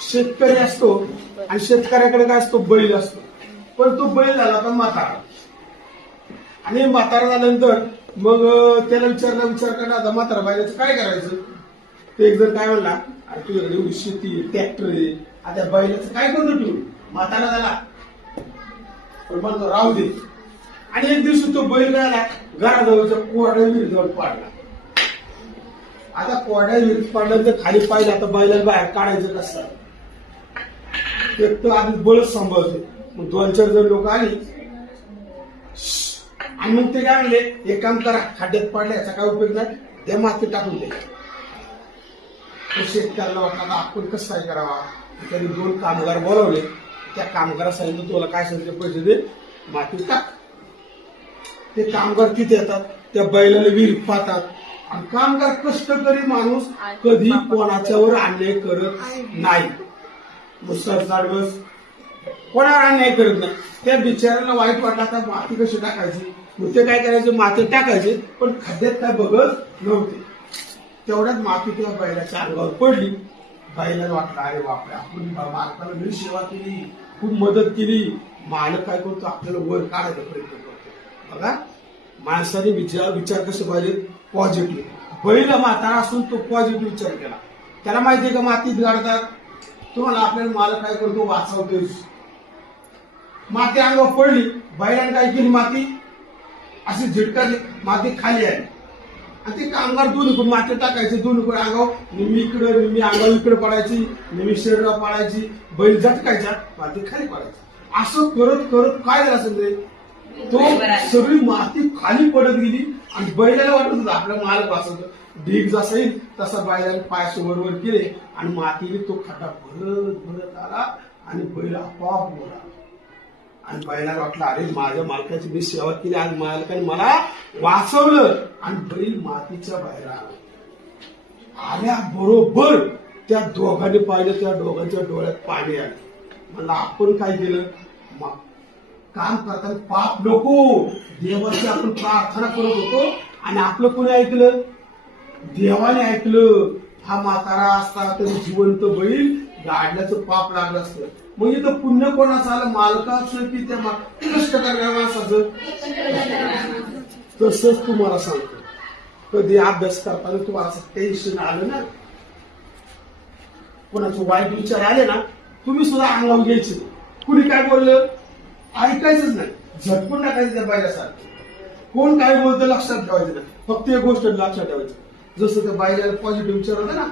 शेतकरी असतो आणि शेतकऱ्याकडे काय असतो, बैल असतो. पण तो बैल झाला होता म्हातारा, आणि म्हातारा झाल्यानंतर मग त्याला विचार करा, आता म्हातारा बैलाचं काय करायचं. ते एक जण काय म्हणला, अरे तुझ्याकडे एवढी शेती, ट्रॅक्टर आहे, आता बैलाचं काय करू तू, म्हातारा झाला. पण म्हणतो राहू दे. आणि एक दिवशी तो बैल काय घराजवळच्या कोरड्या विहिरीजवळ पाडला. आता कोरड्या विहिरीत पाडल्यानंतर खाली पाहिलं, आता बैलाला बाहेर काढायचं कसं. एक तर आधी बळच सांभाळते. मग 2-4 जण लोक आली आणि मग ते काय म्हणले, एक काम करा, खड्ड्यात पडल्या याचा काय उपयोग नाही, त्या माती टाकून दे. शेतकऱ्याला वाटलं आपण कसं काय करावा. त्यांनी 2 कामगार बोलावले. त्या कामगारा सांगितलं तुला काय सांगितलं, पैसे दे, माती टाक. ते कामगार किती येतात, त्या बैलाला विहिरीत पाहतात. आणि कामगार कष्टकरी माणूस कधी कोणाच्यावर अन्याय करत नाही. मुसळसाडवस कोणावर अन्याय करत नाही. त्या बिचाऱ्याला वाईट वाटला, तर माती कशी टाकायची. मग ते काय करायचे, माती टाकायचे, पण खड्ड्यात काय बघत नव्हते. तेवढ्यात माती त्या बैलाच्या अंगावर पडली. बैलाला वाटलं अरे बापरे, आपण मालकाला मी सेवा केली, खूप मदत केली, मालक काय करतो आपल्याला वर काढायचा प्रयत्न करतो. बघा माणसाने विचार कसे पाहिजे, पॉझिटिव्ह. बैल म्हातारा असून तो पॉझिटिव्ह विचार केला. त्याला माहितीये का मातीत गाडतात, तुम्हाला आपल्याला मालक काय करतो, वाचवतोय. माती अंगावर पडली, बैलाने काय केली, माती अशी झिटकाली, माती खाली आली. आणि ते कामगार दोन्हीकडून माती टाकायचे, दोन्हीकडे अंगावर, निम्मी इकडे निम्मी अंगावर इकडे पडायची, निम्मी शरीरावर पडायची, बैल झटकायच्या, माती खाली पडायची. असं करत करत काय झालं असेल, तो सगळी माती खाली पडत गेली. आणि बैलाला वाटत होतं आपला मालक वाचवतो. ढीग जसा येईल तसा बैलाने पाय वर केले आणि मातीने तो खड्डा भरत भरत आला आणि बैल आपोआप बोला. आणि बैलाला वाटलं अरे माझ्या मालकाची मी सेवा केली, आज मालकाने मला वाचवलं. आणि बैल मातीच्या बाहेर आला. आल्याबरोबर त्या दोघांनी पाहिलं, त्या दोघांच्या डोळ्यात पाणी आले. म्हणलं आपण काय केलं, काम करताना पाप नको, देवाची आपण प्रार्थना करत होतो आणि आपलं कोणी ऐकलं, देवाने ऐकलं. हा म्हातारा असता तर जिवंत बैल गाडल्याचं पाप लागलं असतं. मग इथं पुण्य कोणाचं आलं, मालकाचं की त्या कष्ट करणाऱ्या माणसाचं. तसंच तुम्हाला सांगतो, कधी अभ्यास करताना तुम्हाला असं टेन्शन आलं ना, कोणाचे वाईट विचार आले ना, तुम्ही सुद्धा अंगावर घ्यायचे. कुणी काय बोललं ऐकायचंच नाही, झटकून टाकायचं त्या बायलासारखं. कोण काय बोलतं लक्षात ठेवायचं नाही, फक्त एक गोष्ट लक्षात ठेवायचं. जसं त्या बायला पॉझिटिव्ह विचार होता ना,